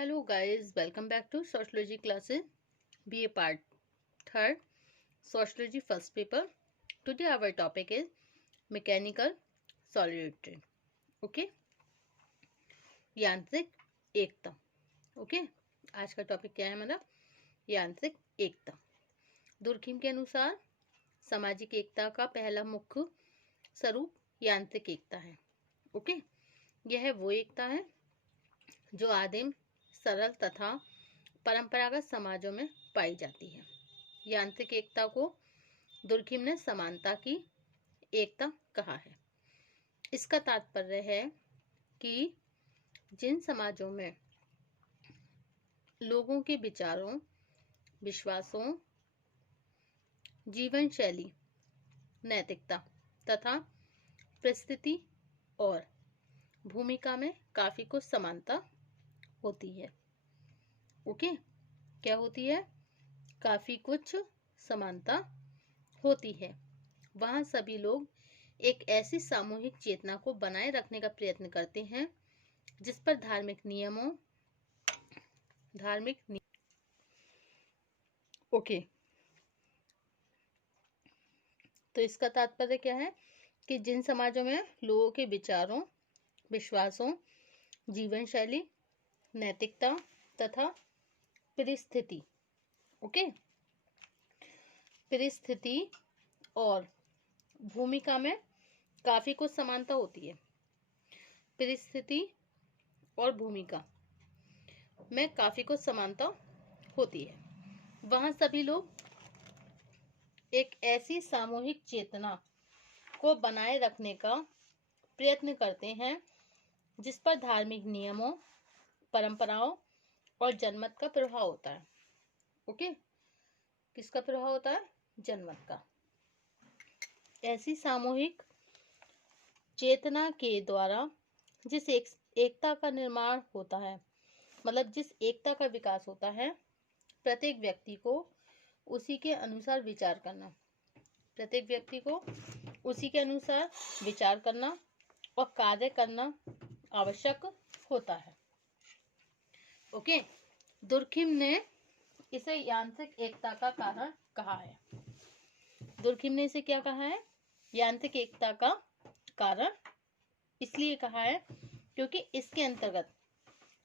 Hello guys, welcome back to Sociology classes, BA part 3rd, Sociology first paper. Today our topic is Mechanical Solidity. Okay, यांत्रिक एकता. Okay, आज का topic क्या है हमारा? यांत्रिक एकता. Durkheim के अनुसार सामाजिक एकता का पहला मुख्य स्वरूप यांत्रिक एकता है. ओके, यह वो एकता है जो आदिम, सरल तथा परंपरागत समाजों में पाई जाती है. यांत्रिक एकता को दुर्खिम ने समानता की एकता कहा है. इसका तात्पर्य है कि जिन समाजों में लोगों के विचारों, विश्वासों, जीवन शैली, नैतिकता तथा परिस्थिति और भूमिका में काफी कुछ समानता होती है. ओके, क्या होती है? काफी कुछ समानता होती है. वहां सभी लोग एक ऐसी सामूहिक चेतना को बनाए रखने का प्रयत्न करते हैं जिस पर ओके, तो इसका तात्पर्य क्या है कि जिन समाजों में लोगों के विचारों, विश्वासों, जीवन शैली, नैतिकता तथा परिस्थिति, ओके, परिस्थिति और भूमिका में काफी कुछ समानता होती है. परिस्थिति और भूमिका में काफी कुछ समानता होती है. वहां सभी लोग एक ऐसी सामूहिक चेतना को बनाए रखने का प्रयत्न करते हैं जिस पर धार्मिक नियमों, परंपराओं और जनमत का प्रभाव होता है. ओके, किसका प्रभाव होता है? जनमत का. ऐसी सामूहिक चेतना के द्वारा जिस एकता का निर्माण होता है, मतलब जिस एकता का विकास होता है, प्रत्येक व्यक्ति को उसी के अनुसार विचार करना, प्रत्येक व्यक्ति को उसी के अनुसार विचार करना और कार्य करना आवश्यक होता है. ओके, दुर्खिम ने इसे यांत्रिक एकता का कारण कहा है. दुर्खिम ने इसे क्या कहा है? यांत्रिक एकता का कारण इसलिए कहा है क्योंकि इसके अंतर्गत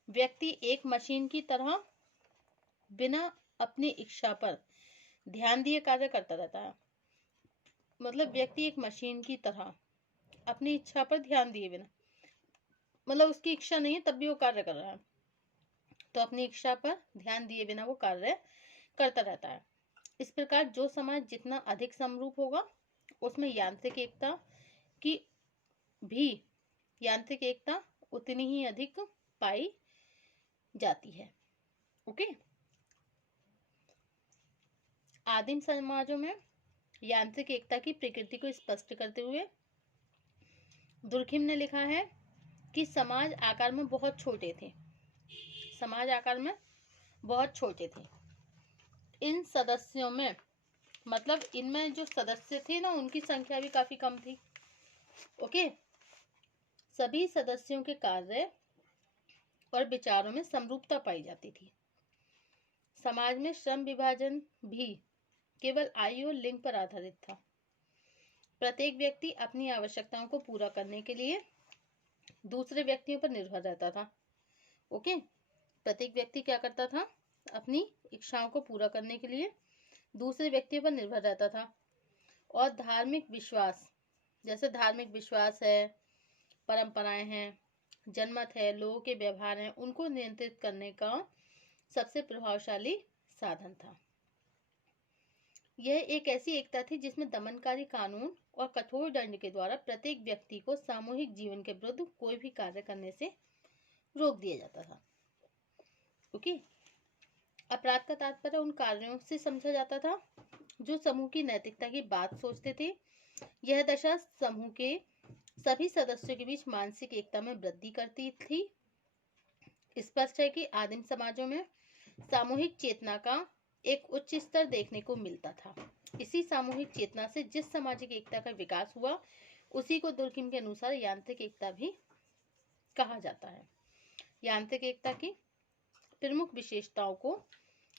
व्यक्ति एक मशीन की तरह बिना अपनी इच्छा पर ध्यान दिए कार्य करता रहता है. मतलब व्यक्ति एक मशीन की तरह अपनी इच्छा पर ध्यान दिए बिना, मतलब उसकी इच्छा नहीं है तब भी वो कार्य कर रहा है, तो अपनी इच्छा पर ध्यान दिए बिना वो कार्य करता रहता है. इस प्रकार जो समाज जितना अधिक समरूप होगा उसमें यांत्रिक एकता उतनी ही अधिक पाई जाती है. ओके, आदिम समाजों में यांत्रिक एकता की प्रकृति को स्पष्ट करते हुए दुर्खिम ने लिखा है कि समाज आकार में बहुत छोटे थे. इन सदस्यों में, मतलब इनमें जो सदस्य थे ना, उनकी संख्या भी काफी कम थी. ओके, सभी सदस्यों के कार्य और विचारों में समरूपता पाई जाती थी. समाज में श्रम विभाजन भी केवल आयु और लिंग पर आधारित था. प्रत्येक व्यक्ति अपनी आवश्यकताओं को पूरा करने के लिए दूसरे व्यक्तियों पर निर्भर रहता था. ओके, प्रत्येक व्यक्ति क्या करता था? अपनी इच्छाओं को पूरा करने के लिए दूसरे व्यक्तियों पर निर्भर रहता था. और धार्मिक विश्वास, जैसे धार्मिक विश्वास है, परंपराएं हैं, जनमत है, लोगों के व्यवहार हैं, उनको नियंत्रित करने का सबसे प्रभावशाली साधन था. यह एक ऐसी एकता थी जिसमें दमनकारी कानून और कठोर दंड के द्वारा प्रत्येक व्यक्ति को सामूहिक जीवन के विरुद्ध कोई भी कार्य करने से रोक दिया जाता था. ओके, अपराध का तात्पर्य उन कार्यों से समझा जाता था जो समूह की नैतिकता की बात सोचते थे. यह दशा समूह के सभी सदस्यों के बीच मानसिक एकता में वृद्धि करती थी. स्पष्ट है कि आदिम समाजों में सामूहिक चेतना का एक उच्च स्तर देखने को मिलता था. इसी सामूहिक चेतना से जिस सामाजिक एकता का विकास हुआ उसी को दुर्खिम के अनुसार यांत्रिक एकता भी कहा जाता है. यांत्रिक एकता की प्रमुख विशेषताओं को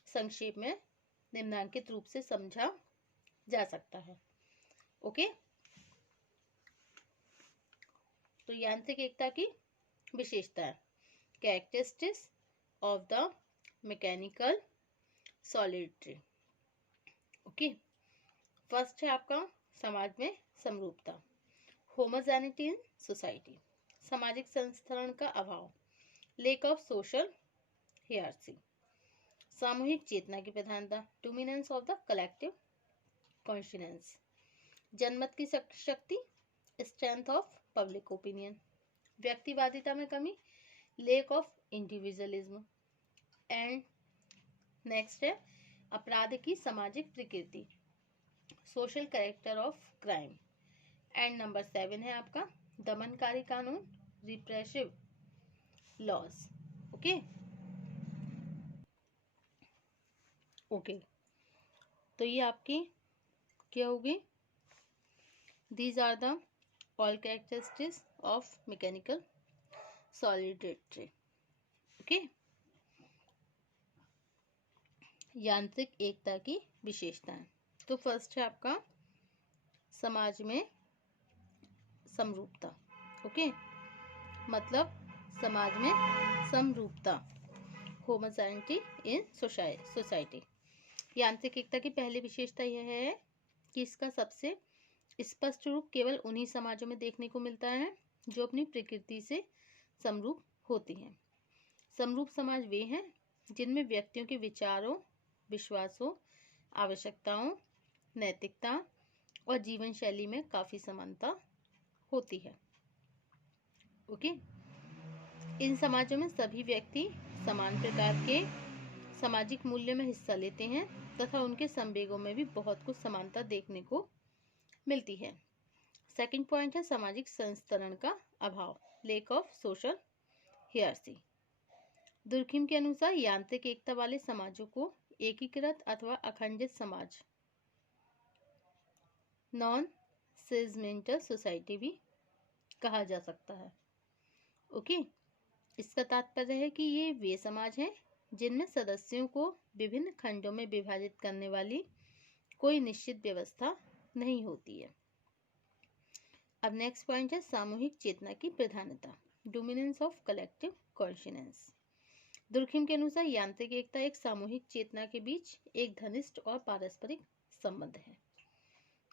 संक्षेप में निम्नांकित रूप से समझा जा सकता है। ओके, तो यांत्रिक एकता की विशेषताएं, characteristics of the mechanical सॉलिडरी। Okay, first है आपका समाज में समरूपता, होमोजेनिटी इन सोसाइटी, सामाजिक संस्तरण का अभाव, लेक ऑफ सोशल हियरार्ची, सामूहिक चेतना की प्रधानता, dominance of the collective conscious, जनमत की शक्ति, स्ट्रेंथ ऑफ पब्लिक ओपिनियन, व्यक्तिवादिता में कमी, lake of individualism, and next है अपराध की सामाजिक प्रकृति, social character of crime, and number 7 है आपका दमनकारी कानून, रिप्रेसिव लॉज। ओके ओके, तो ये आपकी क्या होगी, these are the all characteristics of mechanical solidarity. Okay, यांत्रिक एकता की विशेषताएं। तो फर्स्ट है आपका समाज में समरूपता। ओके, मतलब समाज में समरूपता, होमोजेनिटी इन सोसाइटी। यांत्रिक एकता की पहली विशेषता यह है कि इसका सबसे स्पष्ट रूप केवल उन्हीं समाजों में देखने को मिलता है जो अपनी प्रकृति से समरूप होती हैं। समरूप समाज वे हैं जिनमें व्यक्तियों के विचारों, विश्वासों, आवश्यकताओं, नैतिकता और जीवन शैली में काफी समानता होती है। ओके, इन समाजों में सभी व्यक्ति समान प्रकार के सामाजिक मूल्य में हिस्सा लेते हैं तथा उनके संवेगों में भी बहुत कुछ समानता देखने को मिलती है। सेकंड पॉइंट है सामाजिक संस्तरण का अभाव, लेक ऑफ सोशल हियरार्ची। दुर्खिम के अनुसार यांत्रिक एकता वाले समाजों को एकीकृत अथवा अखंडित समाज, नॉन सेजमेंटल सोसाइटी भी कहा जा सकता है। ओके, इसका तात्पर्य है कि ये वे समाज हैं जिनमें सदस्यों को विभिन्न खंडों में विभाजित करने वाली कोई निश्चित व्यवस्था नहीं होती है। अब नेक्स्ट पॉइंट है सामूहिक चेतना की प्रधानता, dominance of collective conscious. Durkheim के अनुसार यांत्रिक एकता एक सामूहिक चेतना के बीच एक घनिष्ठ और पारस्परिक संबंध है।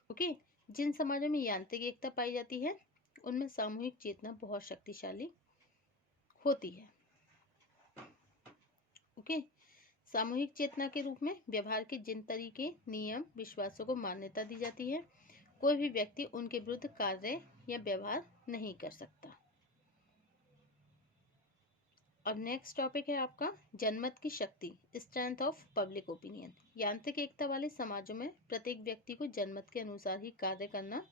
ओके, जिन समाजों में यांत्रिक एकता पाई जाती है उनमें सामूहिक चेतना बहुत शक्तिशाली होती है। ओके, सामूहिक चेतना के रूप में व्यवहार के जिन तरीके, नियम, विश्वासों को मान्यता दी जाती है, कोई भी व्यक्ति उनके विरुद्ध कार्य या व्यवहार नहीं कर सकता। अब नेक्स्ट टॉपिक है आपका जनमत की शक्ति, स्ट्रेंथ ऑफ पब्लिक ओपिनियन। यांत्रिक एकता वाले समाजों में प्रत्येक व्यक्ति को जनमत के अनुसार ही कार्य करना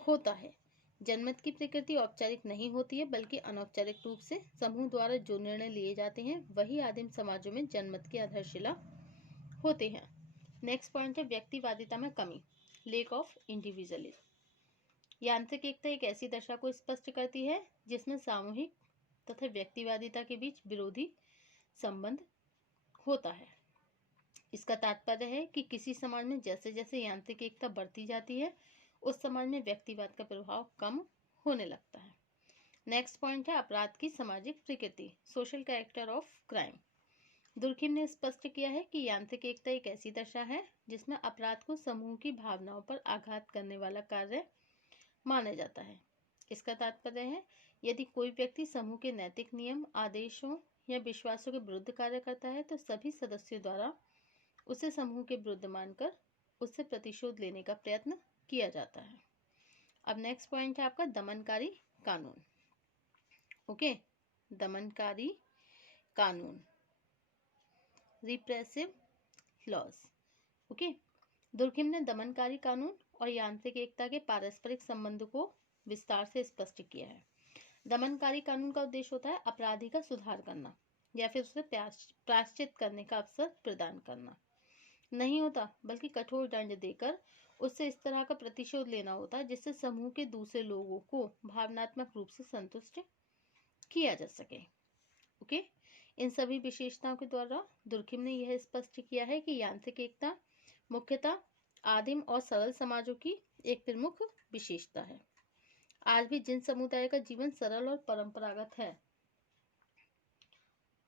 होता है। जनमत की प्रकृति औपचारिक नहीं होती है बल्कि अनौपचारिक रूप से समूह द्वारा जो निर्णय लिए जाते हैं वही आदिम समाजों में जनमत की आधारशिला होते हैं। नेक्स्ट पॉइंट है व्यक्तिवादिता में कमी, लेक ऑफ इंडिविजुअलिज्म। यांत्रिक एकता एक ऐसी दशा को स्पष्ट करती है जिसमें सामूहिक तथा व्यक्तिवादिता के बीच विरोधी संबंध होता है। इसका तात्पर्य है कि किसी समाज में जैसे जैसे यांत्रिक एकता बढ़ती जाती है उस समाज में व्यक्तिवाद का प्रभाव कम होने लगता है। नेक्स्ट पॉइंट है अपराध की सामाजिक प्रकृति, social character of crime. Durkheim ने स्पष्ट किया है कि यांत्रिक एकता एक ऐसी दशा है जिसमें अपराध को समूह की भावनाओं पर आघात करने वाला कार्य माना जाता है। इसका तात्पर्य है यदि कोई व्यक्ति समूह के नैतिक नियम, आदेशों या विश्वासों के विरुद्ध कार्य करता है तो सभी सदस्यों द्वारा उसे समूह के विरुद्ध मानकर उससे प्रतिशोध लेने का प्रयत्न किया जाता है। अब नेक्स्ट पॉइंट है आपका दमनकारी कानून। ओके, दमनकारी कानून, रिप्रेसिव लॉज। ओके, दुर्खिम ने दमनकारी कानून और यांत्रिक एकता के पारस्परिक संबंध को विस्तार से स्पष्ट किया है। दमनकारी कानून का उद्देश्य होता है अपराधी का सुधार करना या फिर उसे प्रायश्चित करने का अवसर प्रदान करना नहीं होता, बल्कि कठोर दंड देकर उससे इस तरह का प्रतिशोध लेना होता है जिससे समूह के दूसरे लोगों को भावनात्मक रूप से संतुष्ट किया जा सके। ओके, इन सभी विशेषताओं के द्वारा दुर्खिम ने यह स्पष्ट किया है कि यांत्रिक एकता मुख्यतः आदिम और सरल समाजों की एक प्रमुख विशेषता है। आज भी जिन समुदाय का जीवन सरल और परंपरागत है,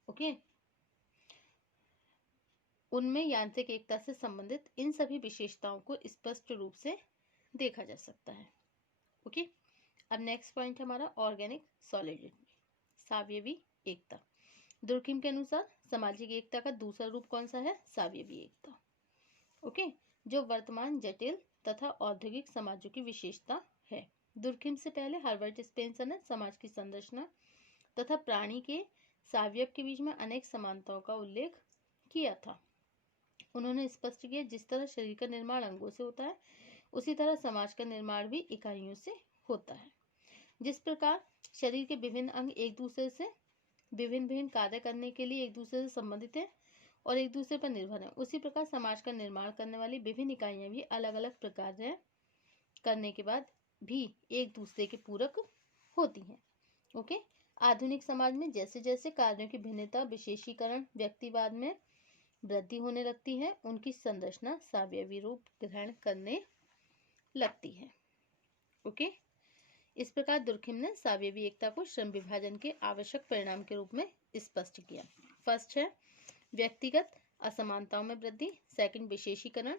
ओके, उनमें यांत्रिक एकता से संबंधित इन सभी विशेषताओं को स्पष्ट रूप से देखा जा सकता है। ओके, अब नेक्स्ट पॉइंट हमारा ऑर्गेनिक सॉलिडिटी, सावयवी एकता। दुर्खिम के अनुसार सामाजिक एकता का दूसरा रूप कौन सा है? सावयवी एकता। ओके, जो वर्तमान जटिल तथा औद्योगिक समाजों की विशेषता है। दुर्खिम से पहले हर्बर्ट स्पेंसर ने समाज की संरचना तथा प्राणी के सावयव के बीच में अनेक समानताओं का उल्लेख किया था। उन्होंने स्पष्ट किया जिस तरह शरीर का निर्माण अंगों से होता है, उसी तरह समाज का निर्माण भी इकाइयों से होता है। जिस प्रकार शरीर के विभिन्न अंग एक दूसरे से विभिन्न कार्य करने के लिए एक दूसरे से संबंधित हैं और एक दूसरे पर निर्भर हैं, उसी प्रकार समाज का निर्माण करने वाली विभिन्न इकाइयां भी अलग अलग प्रकार करने के बाद भी एक दूसरे के पूरक होती हैं। ओके, आधुनिक समाज में जैसे जैसे कार्यों की भिन्नता, विशेषीकरण, व्यक्तिवाद में वृद्धि होने लगती है, उनकी संरचना सावयवी रूप ग्रहण करने लगती है। ओके, इस प्रकार दुर्खिम ने सावयवी एकता को श्रम विभाजन के आवश्यक परिणाम के रूप में स्पष्ट किया। फर्स्ट है व्यक्तिगत असमानताओं में वृद्धि। सेकंड विशेषीकरण,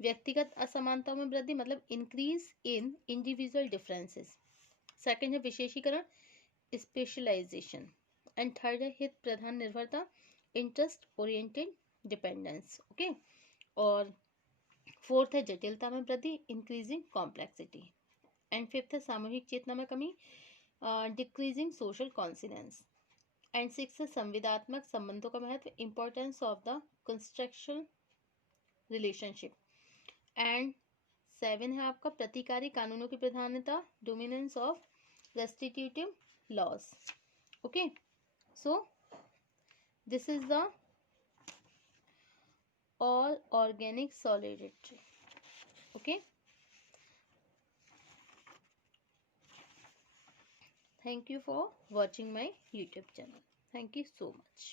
व्यक्तिगत असमानताओं में वृद्धि मतलब increase in individual differences. Second है विशेषीकरण, स्पेशलाइजेशन। एंड थर्ड है हित प्रधान निर्भरता, इंटरेस्ट ओरिएंटेड डिपेंडेंस। ओके, और फोर्थ है जटिलता में वृद्धि, इंक्रीजिंग कॉम्प्लेक्सिटी। एंड फिफ्थ है सामूहिक चेतना में कमी, decreasing social conscience. And six है संविदात्मक संबंधों का महत्व, importance of the constructional relationship. And seven है आपका प्रतिकारी कानूनों की प्रधानता, dominance of restitutive laws. Okay, so this is the all organic solidarity. Okay, thank you for watching my YouTube channel. Thank you so much.